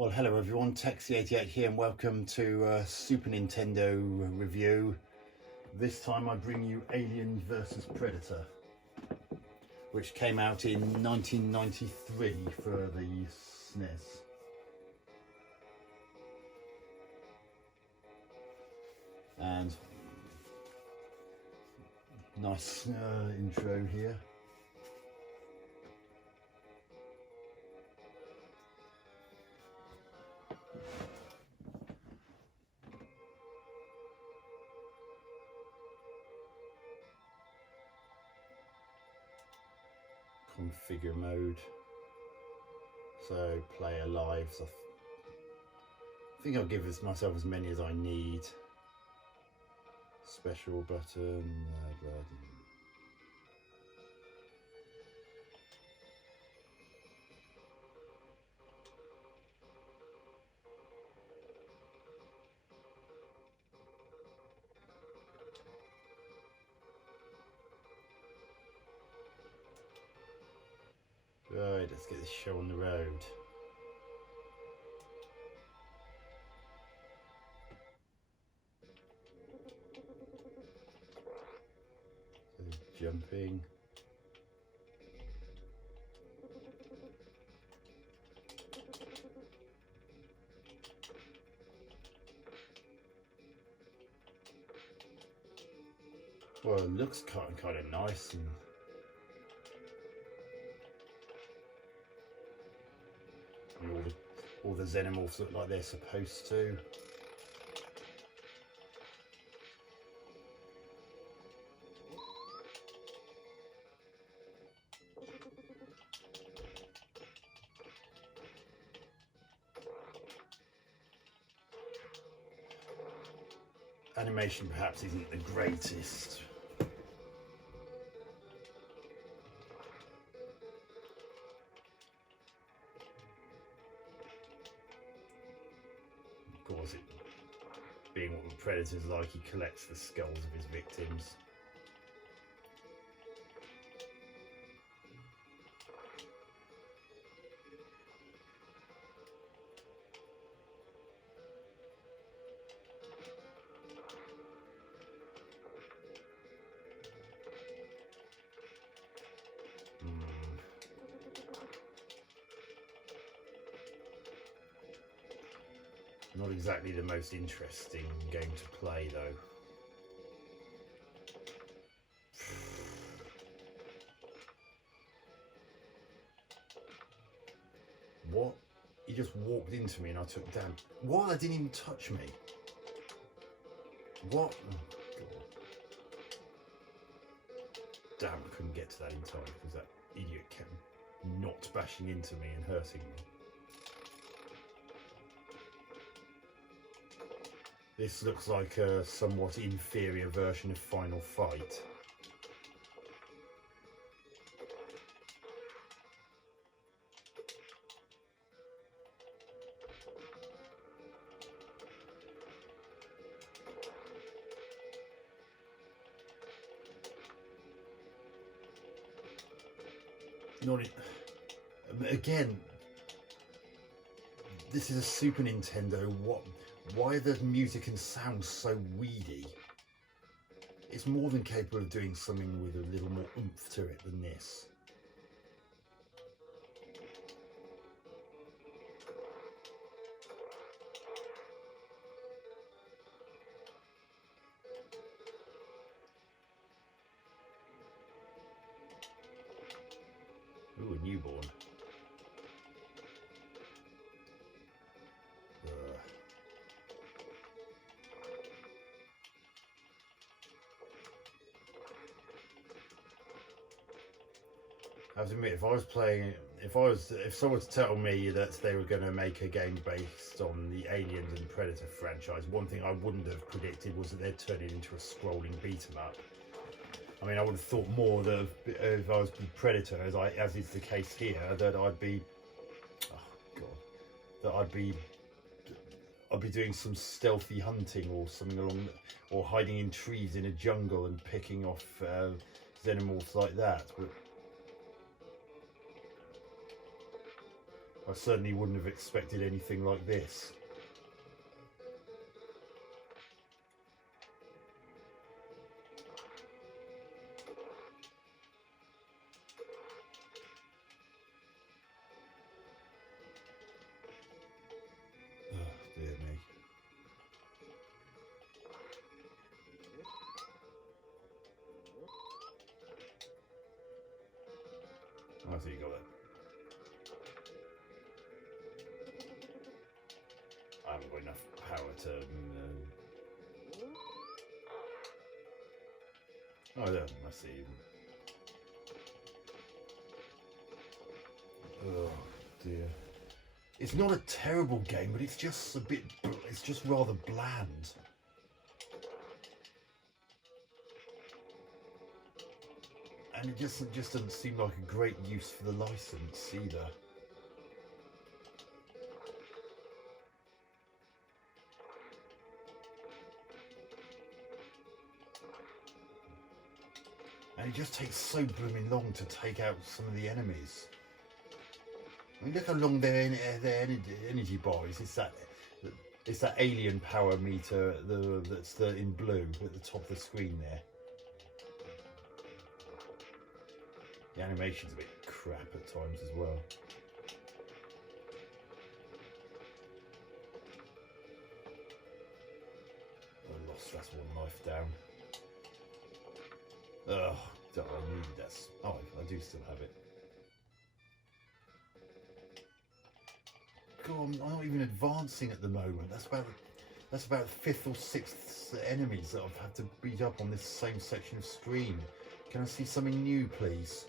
Well, hello everyone, Texie88 here and welcome to Super Nintendo review. This time I bring you Aliens vs Predator, which came out in 1993 for the SNES. And nice intro here. Configure mode, so player lives. I think I'll give myself as many as I need. Special button, Right, let's get this show on the road. So jumping. Well, it looks kind of nice, and all the xenomorphs look like they're supposed to. Animation perhaps isn't the greatest. Of course, it being what the Predator's like, he collects the skulls of his victims. Not exactly the most interesting game to play though. What? He just walked into me and I took down. What? That didn't even touch me. What? Oh, God. Damn, I couldn't get to that in time because that idiot kept not bashing into me and hurting me. This looks like a somewhat inferior version of Final Fight. Again, this is a Super Nintendo. Why are the music and sound so weedy? It's more than capable of doing something with a little more oomph to it than this. Ooh, a newborn. I have to admit, if someone was to tell me that they were going to make a game based on the Aliens and Predator franchise, one thing I wouldn't have predicted was that they'd turn it into a scrolling beat 'em up. I mean, I would have thought more that if I was Predator, as is the case here, that I'd be doing some stealthy hunting or something or hiding in trees in a jungle and picking off xenomorphs like that. But I certainly wouldn't have expected anything like this. Oh, dear me. I see you got it. I haven't got enough power to. Oh, yeah, I see. Oh dear. It's not a terrible game, but it's just a bit. It's just rather bland. And it just doesn't seem like a great use for the license either. And it just takes so blooming long to take out some of the enemies. I mean, look how long their energy bar is. It's that alien power meter that's in blue at the top of the screen there. The animation's a bit crap at times as well. I lost, that's one life down. Ugh, I needed that. Oh, I do still have it. God, I'm not even advancing at the moment. That's about fifth or sixth enemies that I've had to beat up on this same section of screen. Can I see something new, please?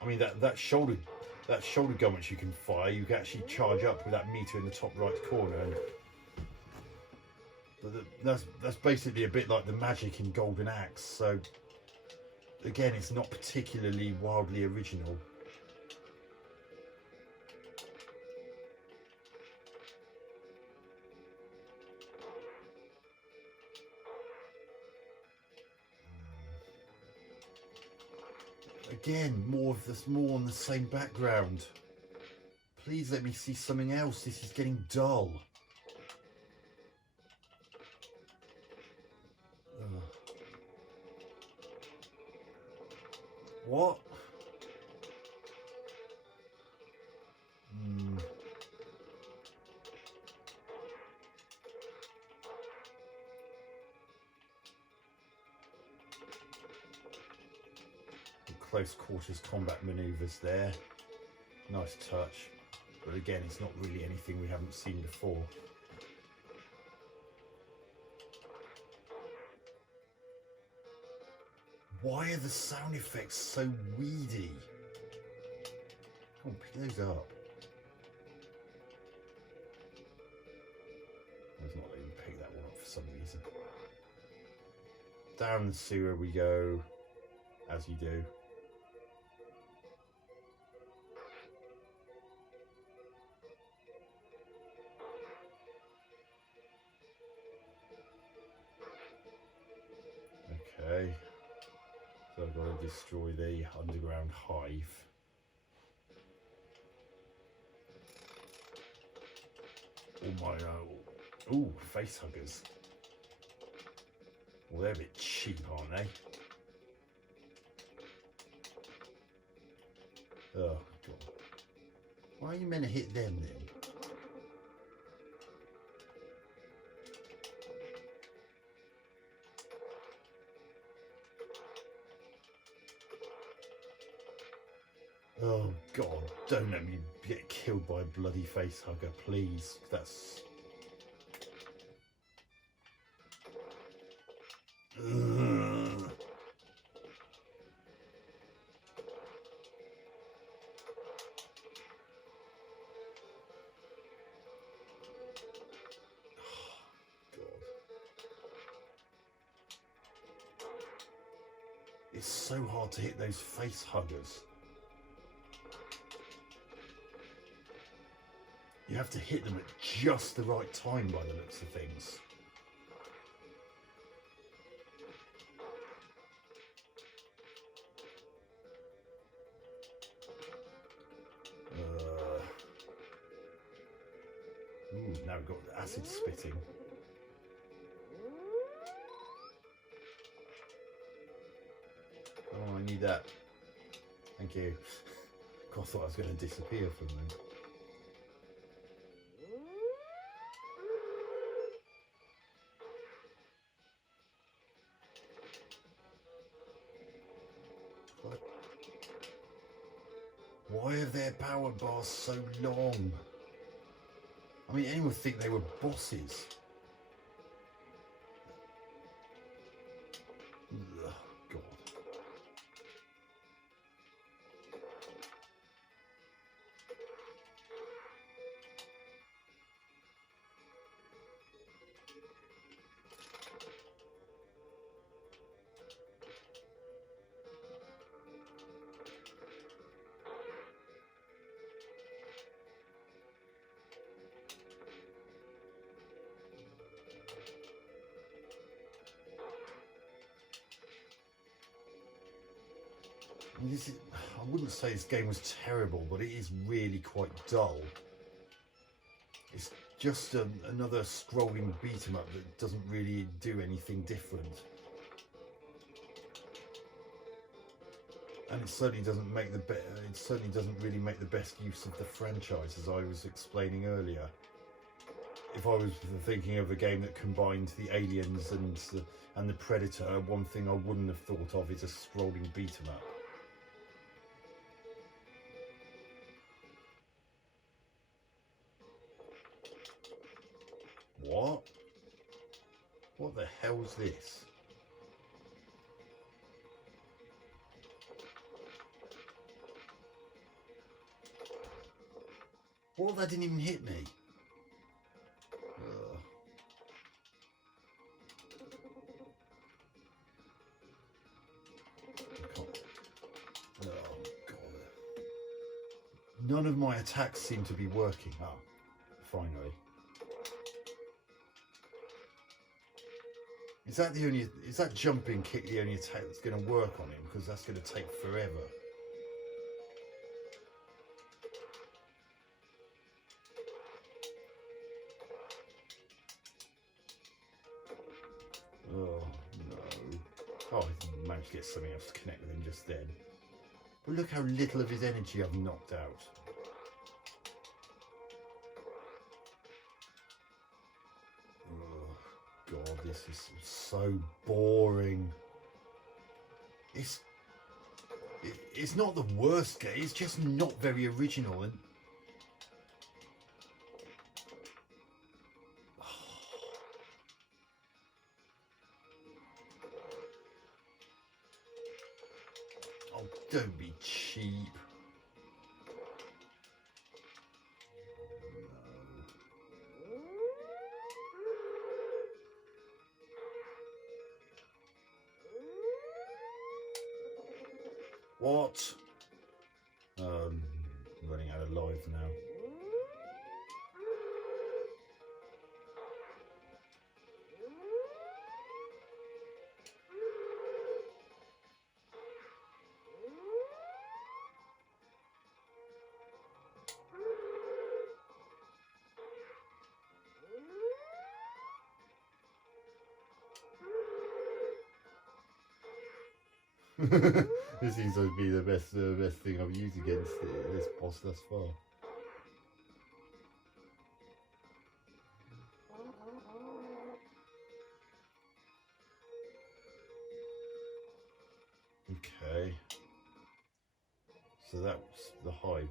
I mean, that shoulder gun which you can fire, you can actually charge up with that meter in the top right corner, and that's basically a bit like the magic in Golden Axe. So again, it's not particularly wildly original. Again, more on the same background. Please let me see something else. This is getting dull. Ugh. What? Close quarters combat maneuvers there. Nice touch. But again, it's not really anything we haven't seen before. Why are the sound effects so weedy? Come on, pick those up. Let's not let him pick that one up for some reason. Down the sewer we go, as you do. Okay, so I've got to destroy the underground hive. Oh my, ooh, face huggers. Well, they're a bit cheap, aren't they? Oh, God. Why are you meant to hit them then? Oh God, don't let me get killed by a bloody face hugger, please. That's... Ugh. It's so hard to hit those face huggers. You have to hit them at just the right time by the looks of things. now we've got acid spitting. Oh, I need that. Thank you. God, I thought I was going to disappear from them. Why are their power bars so long? I mean, anyone would think they were bosses. Ugh, God. I wouldn't say this game was terrible, but it is really quite dull. It's just another scrolling beat 'em up that doesn't really do anything different. And it certainly doesn't make really make the best use of the franchise, as I was explaining earlier. If I was thinking of a game that combined the Aliens and the Predator, one thing I wouldn't have thought of is a scrolling beat 'em up. What? What the hell's this? What? That didn't even hit me. Ugh. Oh, God. None of my attacks seem to be working. Oh, finally. Is that jumping kick the only attack that's going to work on him? Because that's going to take forever. Oh, no. Oh, I managed to get something else to connect with him just then. But look how little of his energy I've knocked out. God, this is so boring. It's not the worst game, it's just not very original. And oh, don't be cheap. What? Running out of lives now. This seems to be the best thing I've used against this boss thus far. Okay. So that was the hive.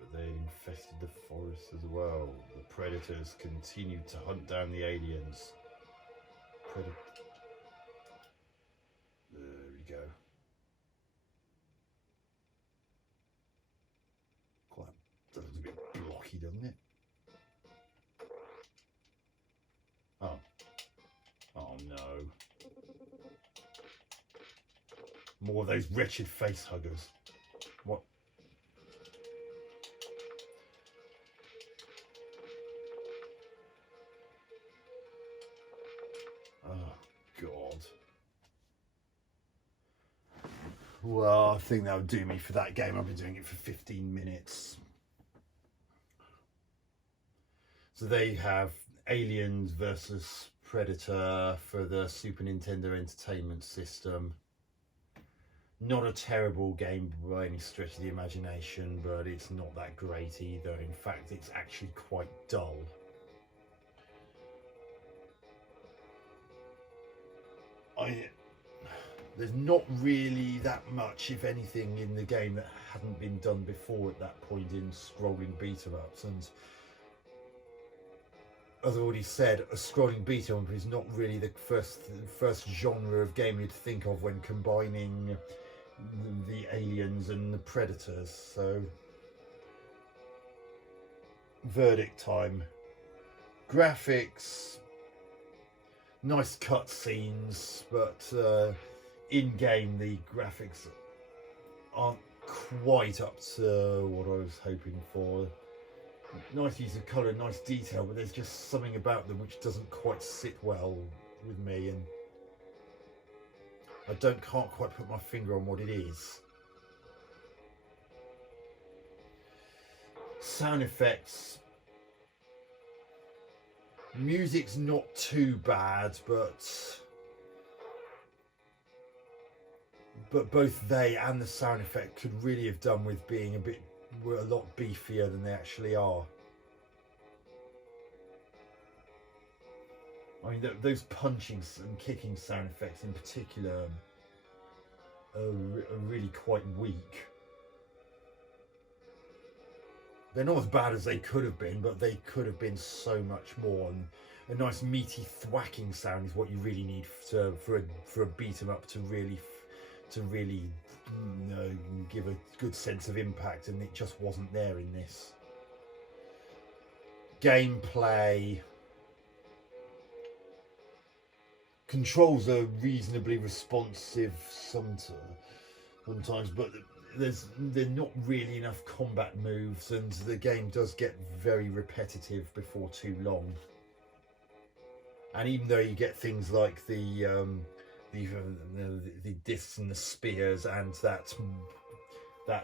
But they infested the forest as well. The predators continued to hunt down the aliens. There we go. God, that looks a bit blocky, doesn't it? Oh. Oh no. More of those wretched face huggers. What? Oh, God. Well, I think that would do me for that game. I've been doing it for 15 minutes. So there you have Aliens versus Predator for the Super Nintendo Entertainment System. Not a terrible game by any stretch of the imagination, but it's not that great either. In fact, it's actually quite dull. There's not really that much, if anything, in the game that hadn't been done before at that point in scrolling beat-em-ups. And as I already said, a scrolling beat-em-up is not really the first genre of game you'd think of when combining the Aliens and the Predators. So, verdict time. Graphics, nice cutscenes, but in-game the graphics aren't quite up to what I was hoping for. Nice use of colour, nice detail, but there's just something about them which doesn't quite sit well with me, and I can't quite put my finger on what it is. Sound effects. Music's not too bad, but both they and the sound effect could really have done with being a lot beefier than they actually are. I mean, those punching and kicking sound effects in particular are really quite weak. They're not as bad as they could have been, but they could have been so much more. And a nice meaty thwacking sound is what you really need for a beat 'em up to really give a good sense of impact, and it just wasn't there in this. Gameplay. Controls are reasonably responsive sometimes, but there's not really enough combat moves, and the game does get very repetitive before too long. And even though you get things like the discs and the spears and that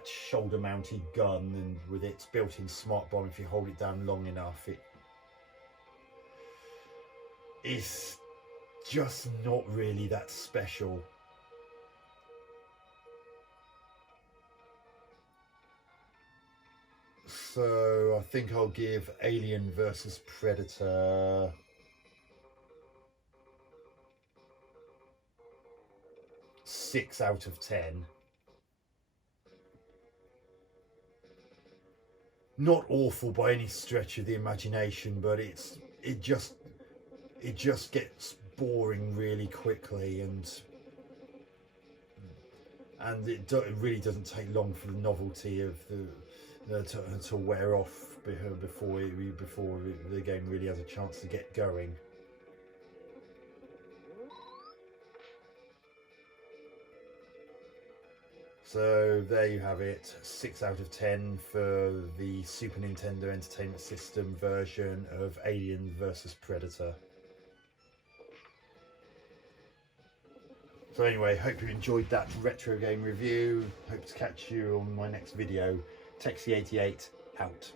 shoulder-mounted gun, and with its built-in smart bomb, if you hold it down long enough, it is just not really that special. So I think I'll give Alien versus Predator 6 out of 10. Not awful by any stretch of the imagination, but it just gets boring really quickly, and it really doesn't take long for the novelty of to wear off before the game really has a chance to get going. So there you have it, 6 out of 10 for the Super Nintendo Entertainment System version of Alien vs Predator. So anyway, hope you enjoyed that retro game review. Hope to catch you on my next video. Texie88 out.